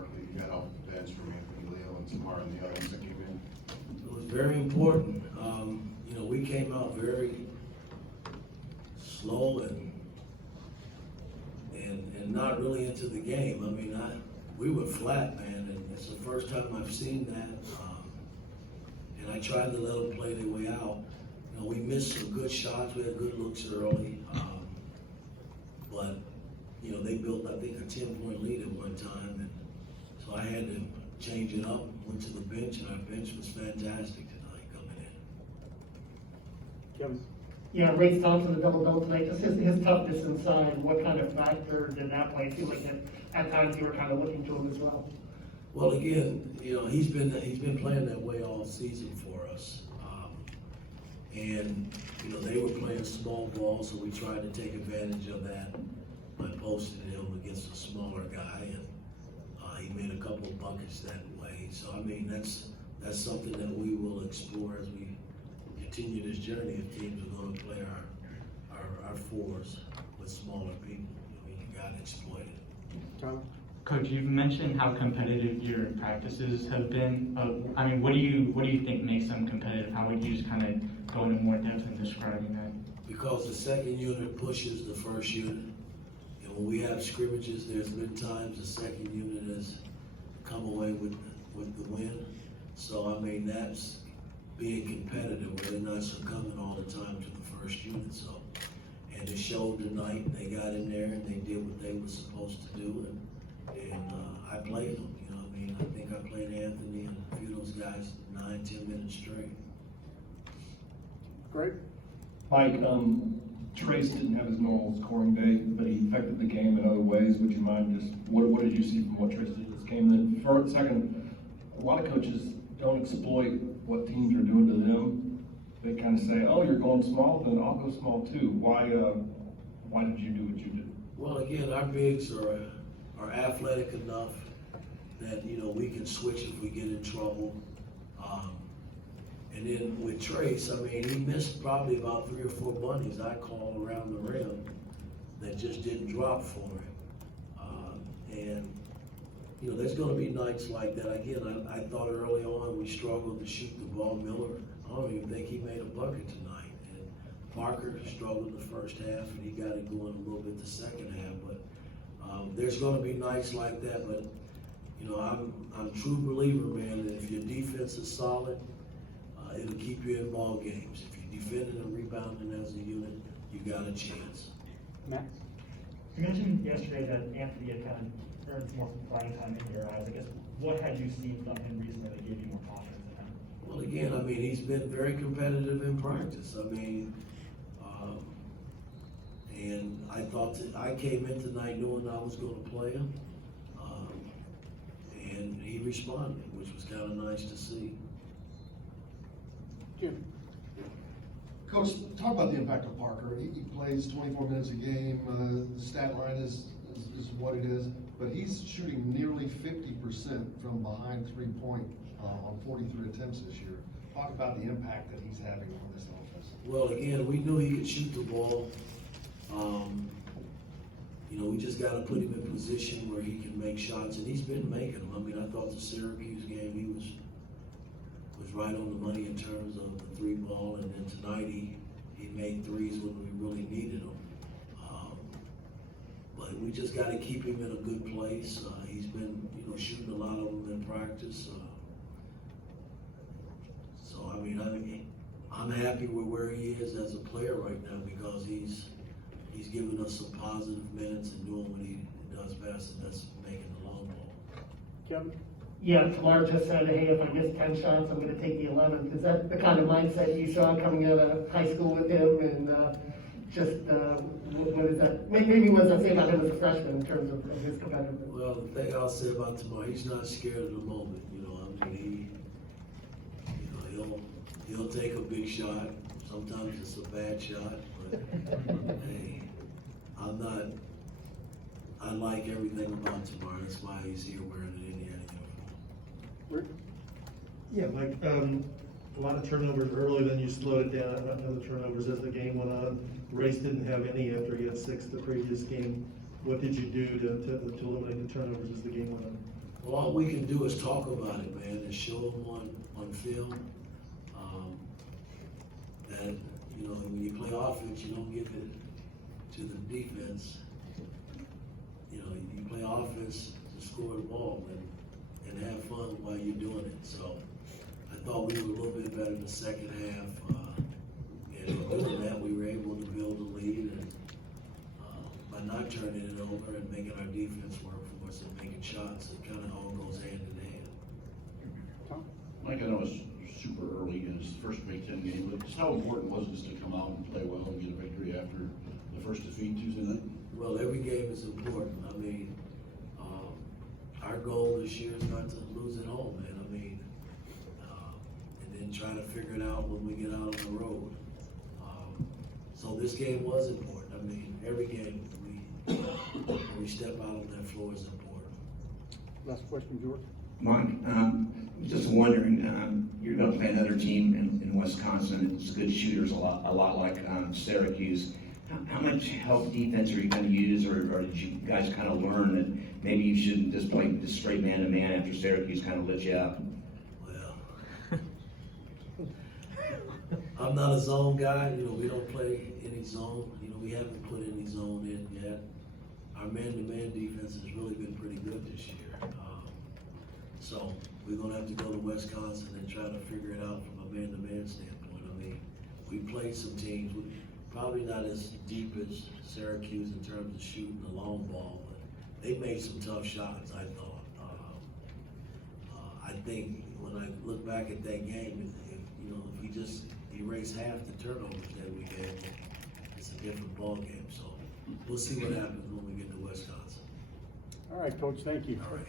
Barkley you got off the bench from Anthony Leo and Samar and the others that came in? It was very important. We came out very slow and not really into the game. I mean, we were flat, man, and it's the first time I've seen that. And I tried to let them play their way out. We missed some good shots. We had good looks early. But they built, I think, a 10-point lead at one time. And so I had to change it up, went to the bench, and our bench was fantastic tonight coming in. Kim? Yeah, Ray Thompson, the double-double tonight, just his toughness inside, what kind of factor did that play? It seemed like at times you were kind of looking to him as well. Well, again, he's been playing that way all season for us. And they were playing small ball, so we tried to take advantage of that by posting him against a smaller guy, and he made a couple of buckets that way. So I mean, that's something that we will explore as we continue this journey. If teams are going to play our fours with smaller people, you got to exploit it. Tyler? Coach, you've mentioned how competitive your practices have been. I mean, what do you think makes them competitive? How would you just kind of go into more depth in describing that? Because the second unit pushes the first unit. And when we have scrimmages, there's been times the second unit has come away with the win. So, I mean, that's being competitive where they're not succumbing all the time to the first unit. So, and it showed tonight. They got in there and they did what they were supposed to do. And I played them. I mean, I think I played Anthony and a few of those guys 9-10 minutes straight. Great. Mike, Trace didn't have his normal scoring day, but he affected the game in other ways. Would you mind just, what did you see from what Trace did this game? And then for second, a lot of coaches don't exploit what teams are doing to them. They kind of say, oh, you're going small, then I'll go small too. Why did you do what you did? Well, again, our bigs are athletic enough that, we can switch if we get in trouble. And then with Trace, I mean, he missed probably about 3 or 4 bunnies I called around the rim that just didn't drop for him. There's going to be nights like that. Again, I thought early on we struggled to shoot the ball. Miller, I don't even think he made a bucket tonight. And Parker struggled the first half, and he got it going a little bit the second half. But there's going to be nights like that. But, I'm a true believer, man, that if your defense is solid, it'll keep you in ball games. If you're defending and rebounding as a unit, you got a chance. Max? You mentioned yesterday that Anthony had kind of earned more playing time in your eyes. I guess, what had you seen from him recently that gave you more confidence in him? Well, again, I mean, he's been very competitive in practice. I mean, and I thought I came in tonight knowing I was going to play him, and he responded, which was kind of nice to see. Jim? Coach, talk about the impact of Parker. He plays 24 minutes a game. The stat line is what it is, but he's shooting nearly 50% from behind 3-point on 43 attempts this year. Talk about the impact that he's having on this offense. Well, again, we knew he could shoot the ball. We just got to put him in position where he can make shots, and he's been making them. I mean, I thought the Syracuse game, he was right on the money in terms of the 3-ball, and then tonight he made threes when we really needed them. But we just got to keep him in a good place. He's been, shooting a lot of them in practice. So, I mean, I'm happy with where he is as a player right now because he's giving us some positive minutes and doing what he does best, and that's making the long ball. Kevin? Yeah, Tamar just said, hey, if I miss 10 shots, I'm going to take the 11th. Is that the kind of mindset you saw coming out of high school with him? And what is that? Maybe what does that say about him as a freshman in terms of his competitiveness? Well, the thing I'll say about Tamar, he's not scared of the moment. I mean, he'll take a big shot. Sometimes it's a bad shot, but hey, I like everything about Tamar. That's why he's here wearing an Indiana uniform. Rick? Yeah, Mike, a lot of turnovers early, then you slowed it down, other turnovers as the game went on. Race didn't have any after he had 6 the previous game. What did you do to eliminate the turnovers as the game went on? Well, all we can do is talk about it, man, and show them on film, that, you know, when you play offense, you don't get to the defense. You know, you play offense to score the ball and have fun while you're doing it. So I thought we were a little bit better in the second half. And in doing that, we were able to build a lead and by not turning it over and making our defense work for us and making shots, it kind of all goes hand in hand. Mike, I know it's super early in his first Big Ten game, but just how important was it to come out and play well and get a victory after the first defeat Tuesday night? Well, every game is important. I mean, our goal this year is not to lose at home, man. I mean, and then try to figure it out when we get out on the road. So this game was important. I mean, every game when we step out on that floor is important. Last question, George. Mike, just wondering, you're going to play another team in Wisconsin. It's good shooters, a lot like Syracuse. How much help defense are you going to use, or did you guys kind of learn that maybe you shouldn't just play just straight man-to-man after Syracuse kind of lit you up? Well, I'm not a zone guy. You know, we don't play any zone. You know, we haven't put any zone in yet. Our man-to-man defense has really been pretty good this year. So we're going to have to go to Wisconsin and try to figure it out from a man-to-man standpoint. I mean, we played some teams, probably not as deep as Syracuse in terms of shooting the long ball, but they made some tough shots, I thought. I think when I look back at that game, if we just erase half the turnovers that we had, it's a different ball game. So we'll see what happens when we get to Wisconsin. All right, Coach, thank you. All right.